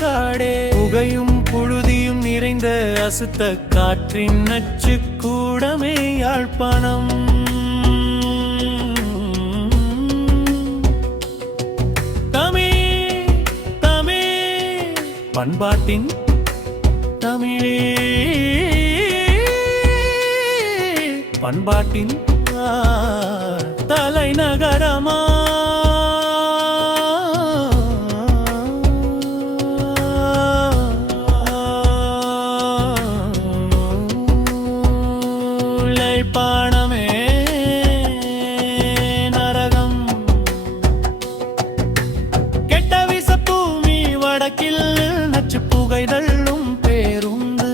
காடே புகையும் புழுதியும் நிறைந்த அசுத்த காற்றின் நச்சு கூடமே யாழ்ப்பாணம். தமிழ் தமிழ் பண்பாட்டின் தமிழே பண்பாட்டின் தலைநகரமா யாழ்ப்பாணமே நரகம். கெட்ட விசப்பூமி வடக்கில் நச்சு புகைதள்ளும் பேருந்து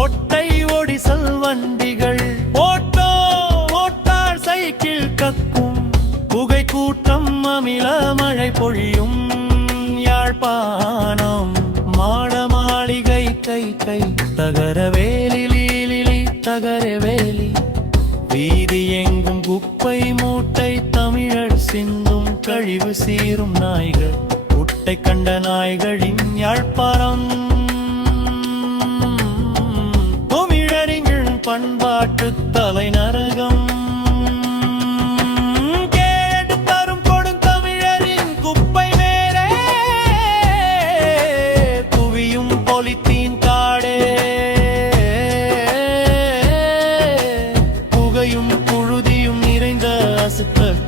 ஓட்டை ஒடிசல் வண்டிகள் ஓட்டார் சைக்கிள் கக்கும் புகை கூட்டம் அமில மழை பொழியும் யாழ்ப்பாணம். மாட மாளிகை கை கை தகரவேலி தகரவேலி வீதி எங்கும் குப்பை மூட்டை தமிழர் சிந்தும் கழிவு சீரும் நாய்கள் குட்டை கண்ட நாய்களின் யாழ்ப்பாணம். தமிழரின் பண்பாட்டு தலைநரகம்.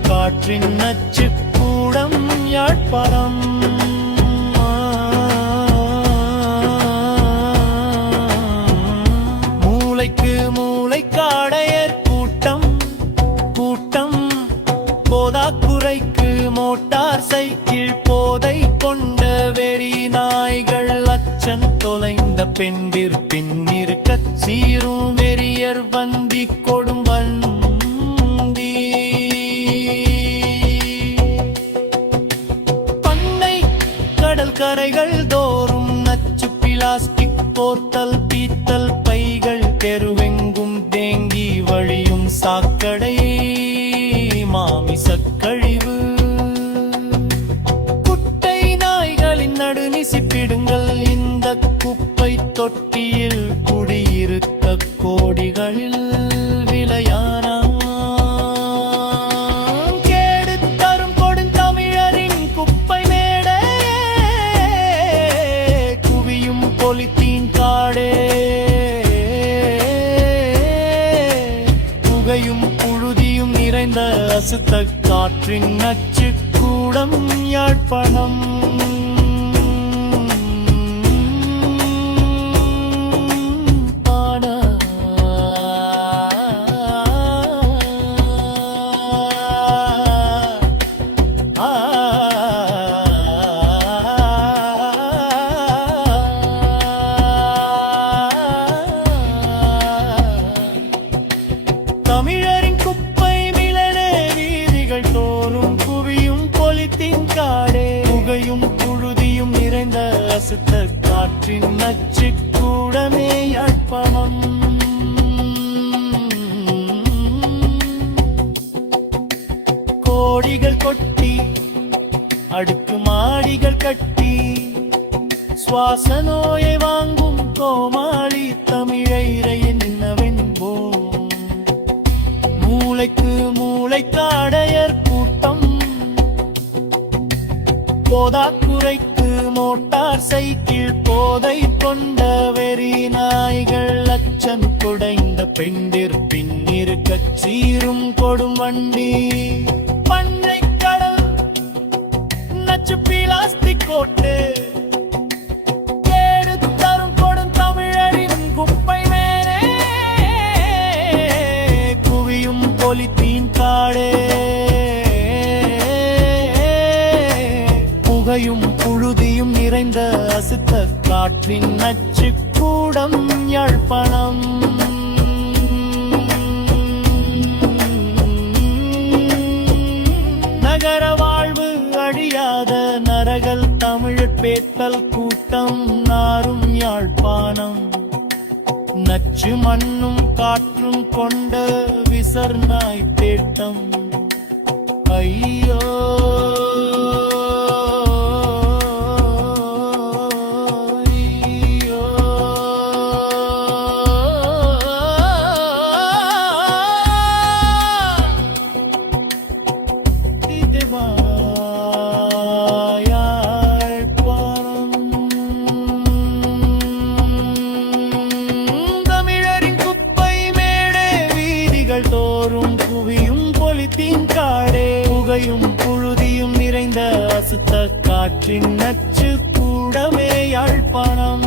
காற்றின் நச்சு கூடம் யாழ்ப்பாணம். மூளைக்கு மூளை காடையர் கூட்டம் கூட்டம் போதாக்குறைக்கு மோட்டார் சைக்கிள் போதை கொண்ட வெறி நாய்கள் அச்சன் தொலைந்த பெண்டிர் பின்னிருக்க சீரும் வெறியர் வந்தி கொடும்பன் கரைகள் தோறும் நச்சு பிளாஸ்டிக் போர்த்தல் பீத்தல் பைகள் தெருவெங்கும் தேங்கி வழியும் சாக்கடை மாமிசக் கழிவு குட்டை நாய்களின் நடுநிசிப்பிடுங்கள் இந்த குப்பை தொட்டியில் குடியிருத்த கோடிகளில் விளையாட புகையும் புழுதியும் நிறைந்த அசுத்த காற்றின் நச்சு கூடம் யாழ்ப்பாணம். தமிழரின் குப்பை மிளனே வீதிகள் தோறும் குவியும் பொலித்தீன் காடே புகையும் புழுதியும் நிறைந்த அசுத்த காற்றின் நச்சு கூடமே யாழ்ப்பாணம். கோடிகள் கொட்டி அடுக்கு மாடிகள் கட்டி சுவாச நோயை வாங்கும் கோமாளி தமிழை நின்னவென்போ. மூளைக்கு மூளை காடையர் கூட்டம் போதாக்குறைக்கு மோட்டார் சைக்கிள் போதை கொண்ட வெறி நாய்கள் அச்சம் குடைந்த பெண்டிர் பின்னிருக்க சீரும் கொடும் வண்டி பண்ணை கடல் நச்சு பிளாஸ்டிக் கோட்டு பொலித்தீன் காடே புகையும் புழுதியும் நிறைந்த அசுத்த காற்றின் நச்சு கூடம் யாழ்ப்பாணம். நகர வாழ்வு அழியாத நரகல் தமிழ் பேத்தல் கூட்டம் நாரும் யாழ்ப்பாணம். நச்சு மண்ணும் காற்றும் கொண்ட விசர்நாய் தேட்டம். ஐயோ வீதிகள் தோறும் குவியும் பொலித்தீன் காடே புகையும் புழுதியும் நிறைந்த அசுத்த காற்றின் நச்சு கூடவே யாழ்ப்பாணம்